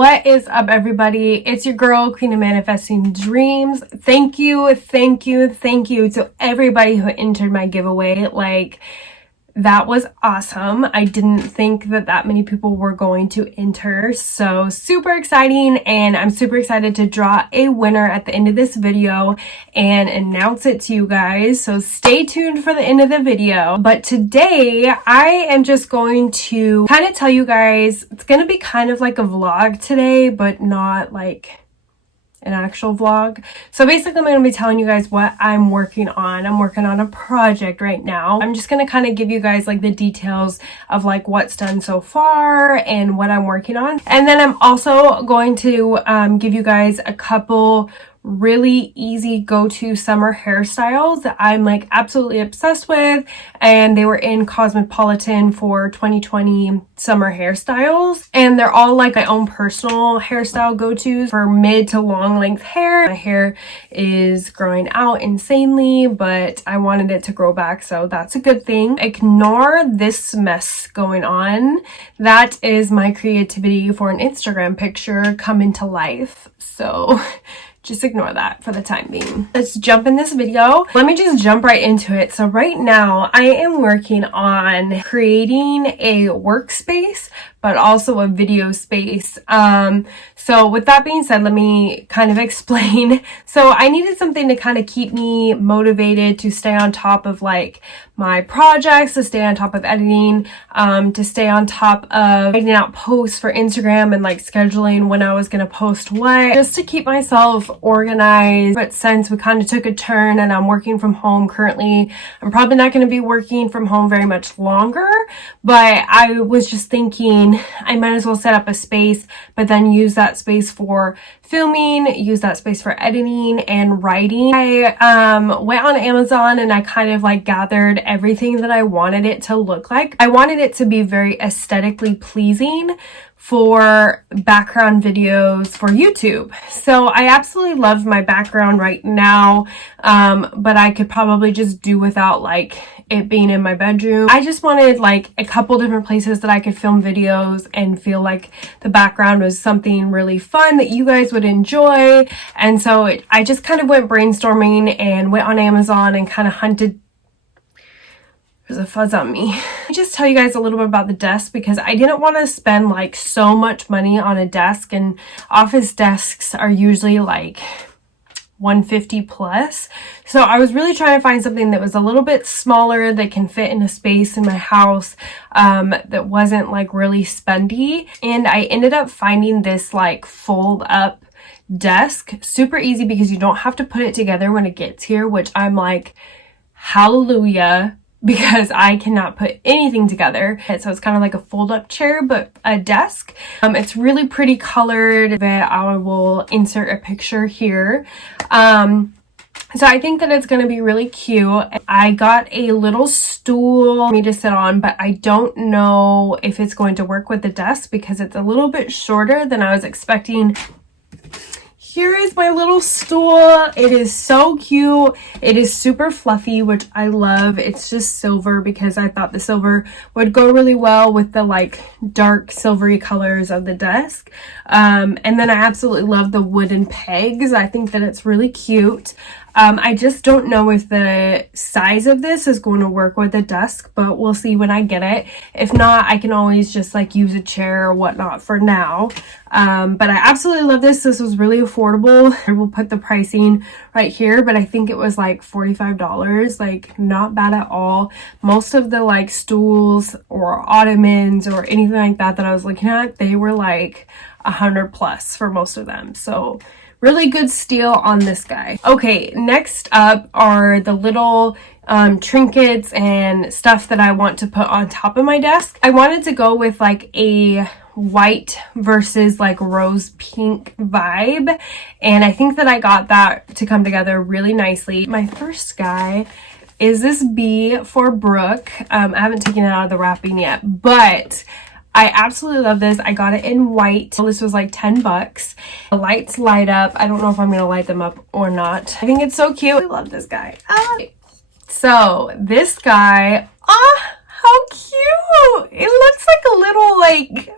What is up, everybody? It's your girl, Queen of Manifesting Dreams. Thank you to everybody who entered my giveaway. That was awesome. I didn't think that many people were going to enter, so super exciting, and I'm super excited to draw a winner at the end of this video and announce it to you guys, so stay tuned for the end of the video. But today I am just going to kind of tell you guys, it's going to be kind of like a vlog today, but not like an actual vlog. So basically I'm going to be telling you guys what I'm working on. I'm working on a project right now. I'm just going to kind of give you guys like the details of like what's done so far and what I'm working on. And then I'm also going to give you guys a couple really easy go-to summer hairstyles that I'm like absolutely obsessed with, and they were in Cosmopolitan for 2020 summer hairstyles, and they're all like my own personal hairstyle go-tos for mid to long length hair. My hair is growing out insanely, but I wanted it to grow back, so that's a good thing. Ignore this mess going on. That is my creativity for an Instagram picture coming to life, so just ignore that for the time being. Let's jump in this video. Let me just jump right into it. So right now I am working on creating a workspace, but also a video space. So with that being said, let me kind of explain. So I needed something to kind of keep me motivated to stay on top of like my projects, to stay on top of editing, to stay on top of writing out posts for Instagram and like scheduling when I was gonna post what, just to keep myself organized. But since we kind of took a turn and I'm working from home currently, I'm probably not going to be working from home very much longer, but I was just thinking I might as well set up a space, but then use that space for filming, use that space for editing and writing. I went on Amazon and I kind of like gathered everything that I wanted it to look like. I wanted it to be very aesthetically pleasing for background videos for YouTube. So I absolutely love my background right now, but I could probably just do without like it being in my bedroom. I just wanted like a couple different places that I could film videos and feel like the background was something really fun that you guys would enjoy. And so I just kind of went brainstorming and went on Amazon and kind of hunted. There's a fuzz on me. Let me just tell you guys a little bit about the desk, because I didn't want to spend like so much money on a desk, and office desks are usually like $150 plus. So I was really trying to find something that was a little bit smaller, that can fit in a space in my house, that wasn't like really spendy. And I ended up finding this like fold up desk. Super easy because you don't have to put it together when it gets here, which I'm like, hallelujah, because I cannot put anything together. So it's kind of like a fold-up chair, but a desk. It's really pretty colored. I will insert a picture here. So I think that it's going to be really cute. I got a little stool for me to sit on, but I don't know if it's going to work with the desk because it's a little bit shorter than I was expecting. Here is my little stool. It is so cute. It is super fluffy, which I love. It's just silver because I thought the silver would go really well with the like dark silvery colors of the desk. And then I absolutely love the wooden pegs. I think that it's really cute. I just don't know if the size of this is going to work with the desk, but we'll see when I get it. If not, I can always just like use a chair or whatnot for now. But I absolutely love this. This was really affordable. I will put the pricing right here, but I think it was like $45, like not bad at all. Most of the like stools or ottomans or anything like that I was looking at, they were like $100 plus for most of them. So really good steal on this guy. Okay, next up are the little trinkets and stuff that I want to put on top of my desk. I wanted to go with like a white versus like rose pink vibe, and I think that I got that to come together really nicely. My first guy is this bee for Brooke. I haven't taken it out of the wrapping yet, but I absolutely love this. I got it in white. This was like $10. The lights light up. I don't know if I'm gonna light them up or not. I think it's so cute. I love this guy. So this guy, how cute. It looks like a little like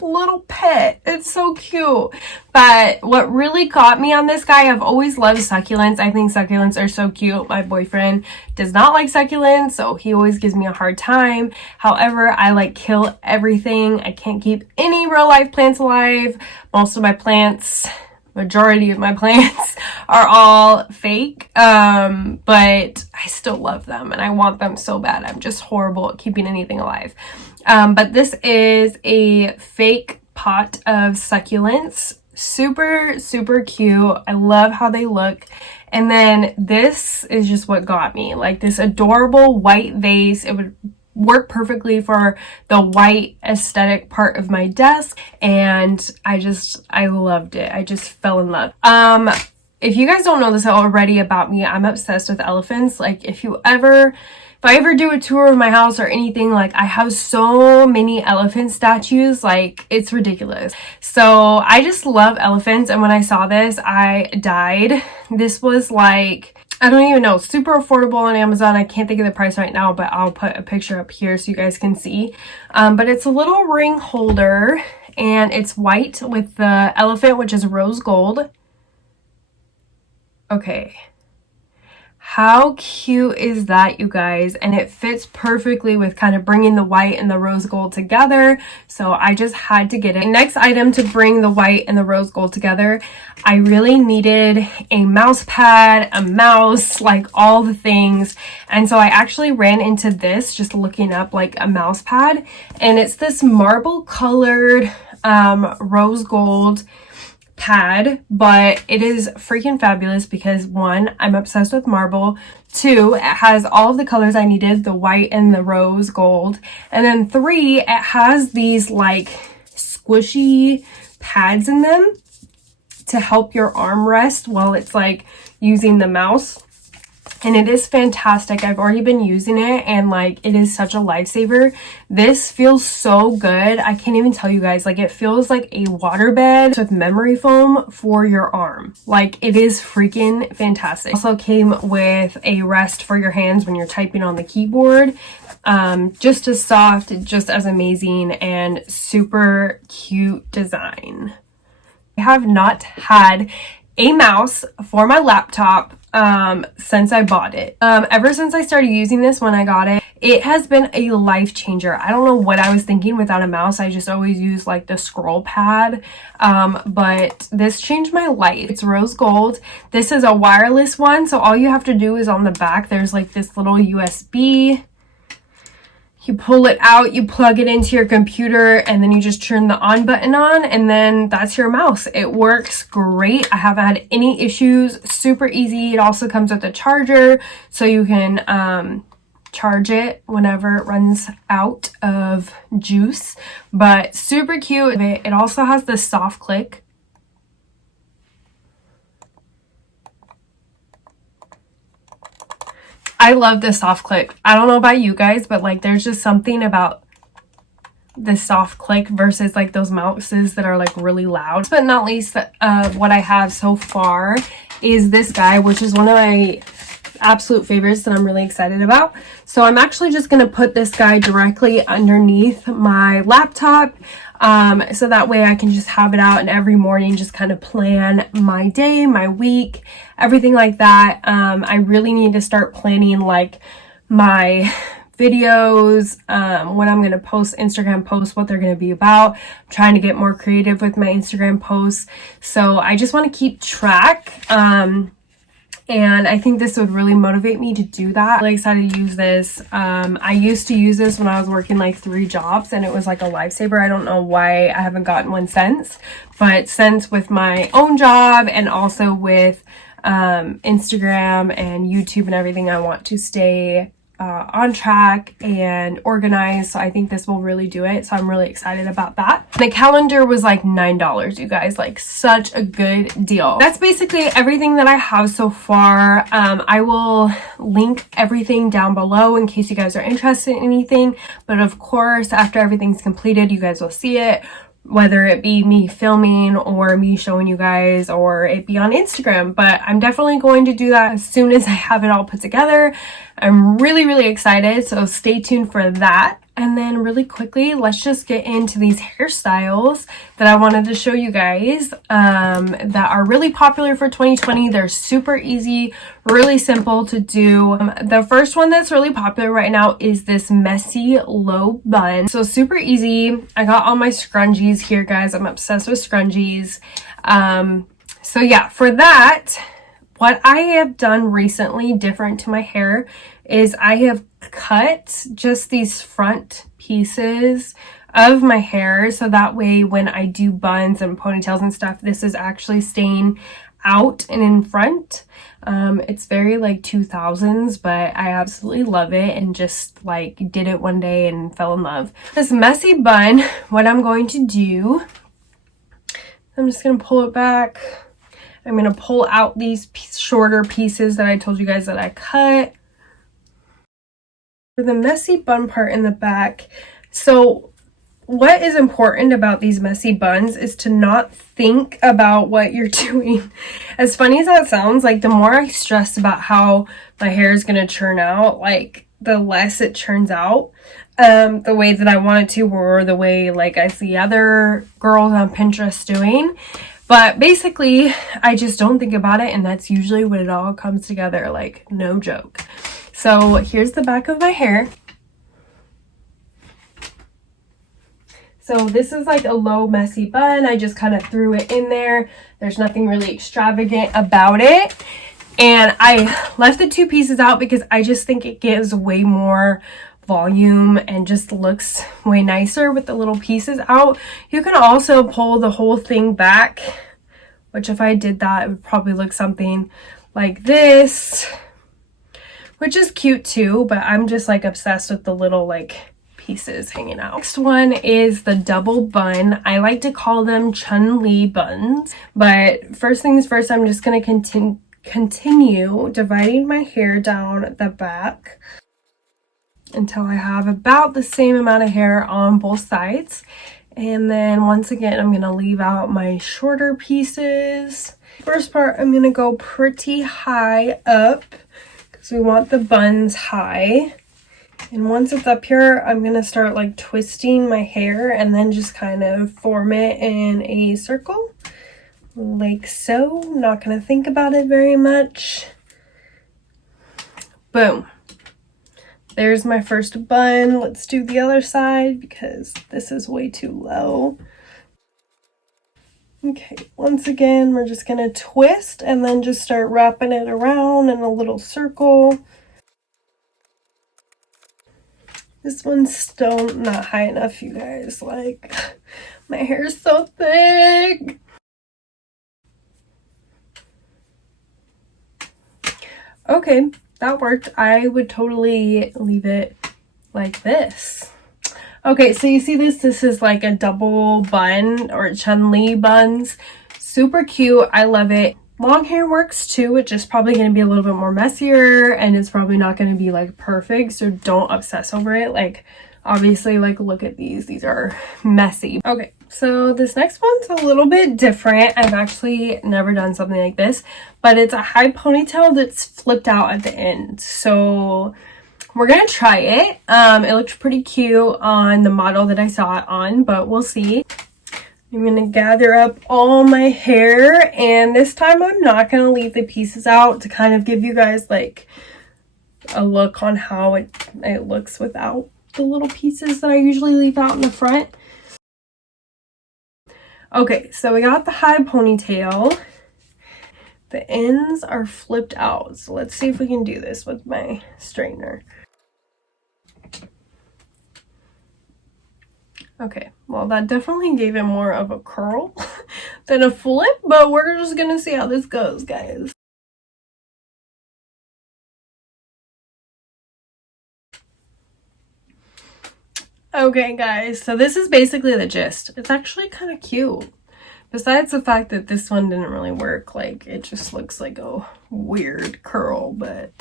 little pet. It's so cute. But what really got me on this guy, I've always loved succulents. I think succulents are so cute. My boyfriend does not like succulents, so he always gives me a hard time. However, I like kill everything. I can't keep any real life plants alive. Most of my plants, majority of my plants are all fake, but I still love them and I want them so bad. I'm just horrible at keeping anything alive. But this is a fake pot of succulents. Super, super cute. I love how they look. And then this is just what got me. Like this adorable white vase. It would work perfectly for the white aesthetic part of my desk. And I loved it. I just fell in love. If you guys don't know this already about me, I'm obsessed with elephants. Like if I ever do a tour of my house or anything, like I have so many elephant statues, like it's ridiculous. So I just love elephants, and when I saw this, I died. This was like, I don't even know, super affordable on Amazon. I can't think of the price right now, but I'll put a picture up here so you guys can see. But it's a little ring holder, and it's white with the elephant, which is rose gold. Okay. How cute is that, you guys? And it fits perfectly with kind of bringing the white and the rose gold together. So I just had to get it. Next item to bring the white and the rose gold together, I really needed a mouse pad, a mouse, like all the things. And so I actually ran into this just looking up like a mouse pad. And it's this marble colored rose gold pad, but it is freaking fabulous because one, I'm obsessed with marble. Two, it has all of the colors I needed, the white and the rose gold. And then three, it has these like squishy pads in them to help your arm rest while it's like using the mouse. And it is fantastic. I've already been using it and like it is such a lifesaver. This feels so good. I can't even tell you guys, like it feels like a waterbed with memory foam for your arm. Like it is freaking fantastic. Also came with a rest for your hands when you're typing on the keyboard. Just as soft, just as amazing, and super cute design. I have not had a mouse for my laptop since I bought it. Ever since I started using this when I got it, it has been a life changer. I don't know what I was thinking without a mouse. I just always use like the scroll pad, but this changed my life. It's rose gold. This is a wireless one, so all you have to do is on the back there's like this little USB. You pull it out, you plug it into your computer, and then you just turn the on button on, and then that's your mouse. It works great. I haven't had any issues. Super easy. It also comes with a charger, so you can charge it whenever it runs out of juice. But super cute. It also has this soft click. I love this soft click. I don't know about you guys, but like there's just something about this soft click versus like those mouses that are like really loud. But not least, what I have so far is this guy, which is one of my absolute favorites that I'm really excited about. So I'm actually just going to put this guy directly underneath my laptop. So that way I can just have it out and every morning just kind of plan my day, my week, everything like that. I really need to start planning like my videos, when I'm going to post Instagram posts, what they're going to be about. I'm trying to get more creative with my Instagram posts. So I just want to keep track. And I think this would really motivate me to do that. I'm really excited to use this. I used to use this when I was working like 3 jobs and it was like a lifesaver. I don't know why I haven't gotten one since, but since with my own job and also with Instagram and YouTube and everything, I want to stay on track and organized. So I think this will really do it. So I'm really excited about that. The calendar was like $9, you guys, like such a good deal. That's basically everything that I have so far. I will link everything down below in case you guys are interested in anything. But of course, after everything's completed, you guys will see it, whether it be me filming or me showing you guys or it be on Instagram. But I'm definitely going to do that as soon as I have it all put together. I'm really, really excited. So stay tuned for that. And then really quickly, let's just get into these hairstyles that I wanted to show you guys that are really popular for 2020. They're super easy, really simple to do. The first one that's really popular right now is this messy low bun. So super easy. I got all my scrunchies here, guys. I'm obsessed with scrunchies. So yeah, for that, what I have done recently different to my hair is I have cut just these front pieces of my hair, so that way when I do buns and ponytails and stuff, this is actually staying out and in front. It's very like 2000s, but I absolutely love it and just like did it one day and fell in love. This messy bun, what I'm going to do, I'm just gonna pull it back. I'm gonna pull out these shorter pieces that I told you guys that I cut. For the messy bun part in the back, so what is important about these messy buns is to not think about what you're doing. As funny as that sounds, like the more I stress about how my hair is going to turn out, like the less it turns out the way that I want it to, or the way like I see other girls on Pinterest doing. But basically, I just don't think about it, and that's usually when it all comes together, like no joke. So here's the back of my hair. So this is like a low messy bun. I just kind of threw it in there. There's nothing really extravagant about it. And I left the two pieces out because I just think it gives way more volume and just looks way nicer with the little pieces out. You can also pull the whole thing back, which if I did that, it would probably look something like this, which is cute too, but I'm just like obsessed with the little like pieces hanging out. Next one is the double bun. I like to call them Chun-Li buns, but first things first, I'm just going to continue dividing my hair down the back until I have about the same amount of hair on both sides. And then once again, I'm going to leave out my shorter pieces. First part, I'm going to go pretty high up, so we want the buns high. And once it's up here, I'm going to start like twisting my hair and then just kind of form it in a circle. Like so. Not going to think about it very much. Boom. There's my first bun. Let's do the other side because this is way too low. Okay, once again, we're just going to twist and then just start wrapping it around in a little circle. This one's still not high enough, you guys. Like, my hair is so thick. Okay, that worked. I would totally leave it like this. Okay, so you see this? This is like a double bun or Chun-Li buns. Super cute. I love it. Long hair works too. It's just probably going to be a little bit more messier and it's probably not going to be like perfect. So don't obsess over it. Like obviously, like look at these. These are messy. Okay, so this next one's a little bit different. I've actually never done something like this, but it's a high ponytail that's flipped out at the end. So we're gonna try it. It looked pretty cute on the model that I saw it on, but we'll see. I'm gonna gather up all my hair, and this time I'm not gonna leave the pieces out to kind of give you guys like a look on how it looks without the little pieces that I usually leave out in the front. Okay, so we got the high ponytail. The ends are flipped out, so let's see if we can do this with my straightener. Okay, well that definitely gave it more of a curl than a flip, but we're just gonna see how this goes, guys. Okay guys, so this is basically the gist. It's actually kind of cute. Besides the fact that this one didn't really work, like it just looks like a weird curl, but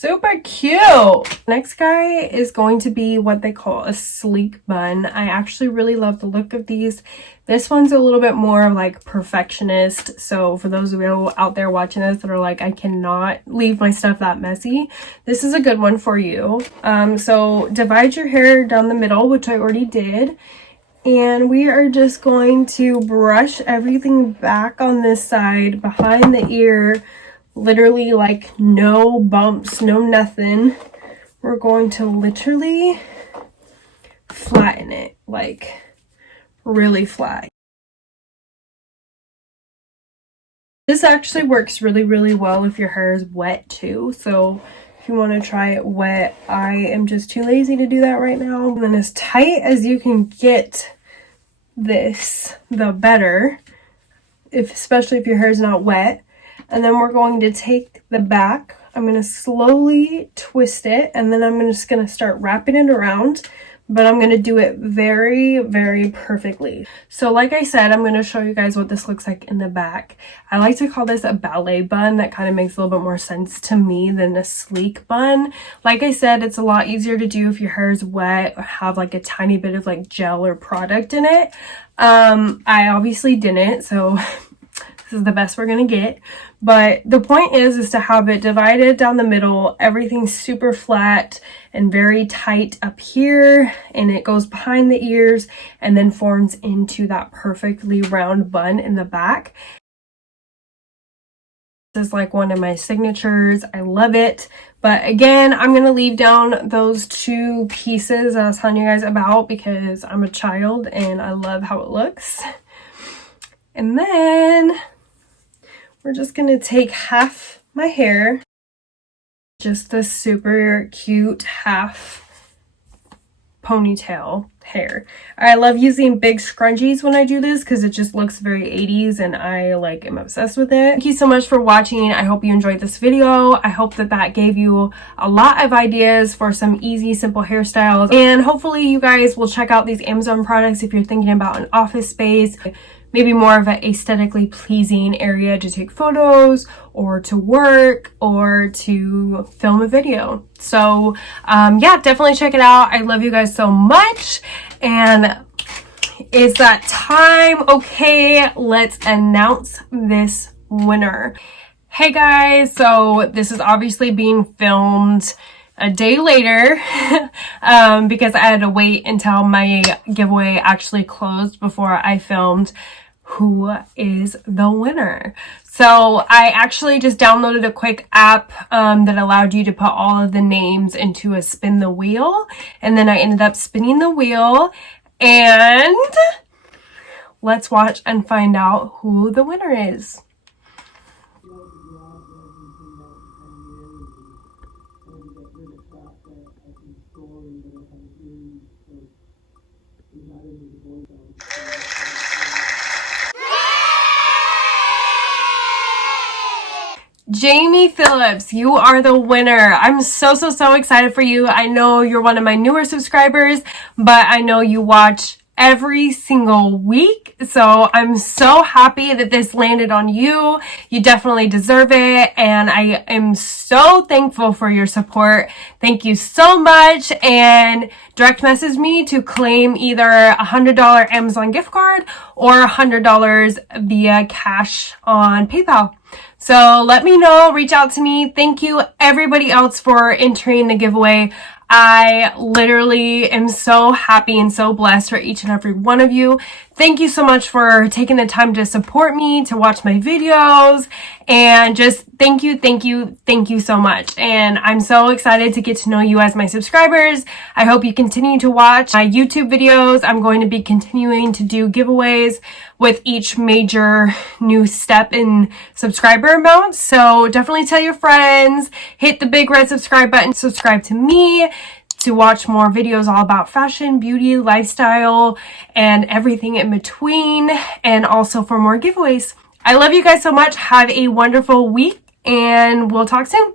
Super cute. Next guy is going to be what they call a sleek bun. I actually really love the look of these. This one's a little bit more like perfectionist. So for those of you out there watching this that are like, I cannot leave my stuff that messy, this is a good one for you. So divide your hair down the middle, which I already did. And we are just going to brush everything back on this side behind the ear. Literally like no bumps, no nothing. We're going to literally flatten it, like really flat. This actually works really, really well if your hair is wet too. So if you want to try it wet, I am just too lazy to do that right now. And then as tight as you can get this, the better, especially if your hair is not wet. And then we're going to take the back. I'm going to slowly twist it, and then I'm just going to start wrapping it around, but I'm going to do it very, very perfectly. So like I said, I'm going to show you guys what this looks like in the back. I like to call this a ballet bun. That kind of makes a little bit more sense to me than a sleek bun. Like I said, it's a lot easier to do if your hair is wet or have like a tiny bit of like gel or product in it. I obviously didn't, so this is the best we're gonna get. But the point is to have it divided down the middle, everything's super flat and very tight up here, and it goes behind the ears and then forms into that perfectly round bun in the back. This is like one of my signatures. I love it. But again, I'm going to leave down those two pieces that I was telling you guys about because I'm a child and I love how it looks. And then we're just going to take half my hair, just this super cute half ponytail hair. I love using big scrunchies when I do this because it just looks very 80s and I like am obsessed with it. Thank you so much for watching. I hope you enjoyed this video. I hope that gave you a lot of ideas for some easy, simple hairstyles. And hopefully you guys will check out these Amazon products if you're thinking about an office space. Maybe more of an aesthetically pleasing area to take photos or to work or to film a video. So yeah, definitely check it out. I love you guys so much. And it's that time. Okay, let's announce this winner. Hey guys, so this is obviously being filmed a day later because I had to wait until my giveaway actually closed before I filmed who is the winner. So I actually just downloaded a quick app that allowed you to put all of the names into a spin the wheel, and then I ended up spinning the wheel, and let's watch and find out who the winner is. Jamie Phillips, you are the winner. I'm so excited for you. I know you're one of my newer subscribers, but I know you watch every single week. So I'm so happy that this landed on you. You definitely deserve it. And I am so thankful for your support. Thank you so much. And direct message me to claim either a $100 Amazon gift card or $100 via cash on PayPal. So let me know, reach out to me. Thank you everybody else for entering the giveaway. I literally am so happy and so blessed for each and every one of you. Thank you so much for taking the time to support me, to watch my videos, and just thank you so much. And I'm so excited to get to know you as my subscribers. I hope you continue to watch my YouTube videos. I'm going to be continuing to do giveaways with each major new step in subscriber amount. So definitely tell your friends, hit the big red subscribe button, subscribe to me to watch more videos all about fashion, beauty, lifestyle, and everything in between, and also for more giveaways. I love you guys so much. Have a wonderful week, and we'll talk soon.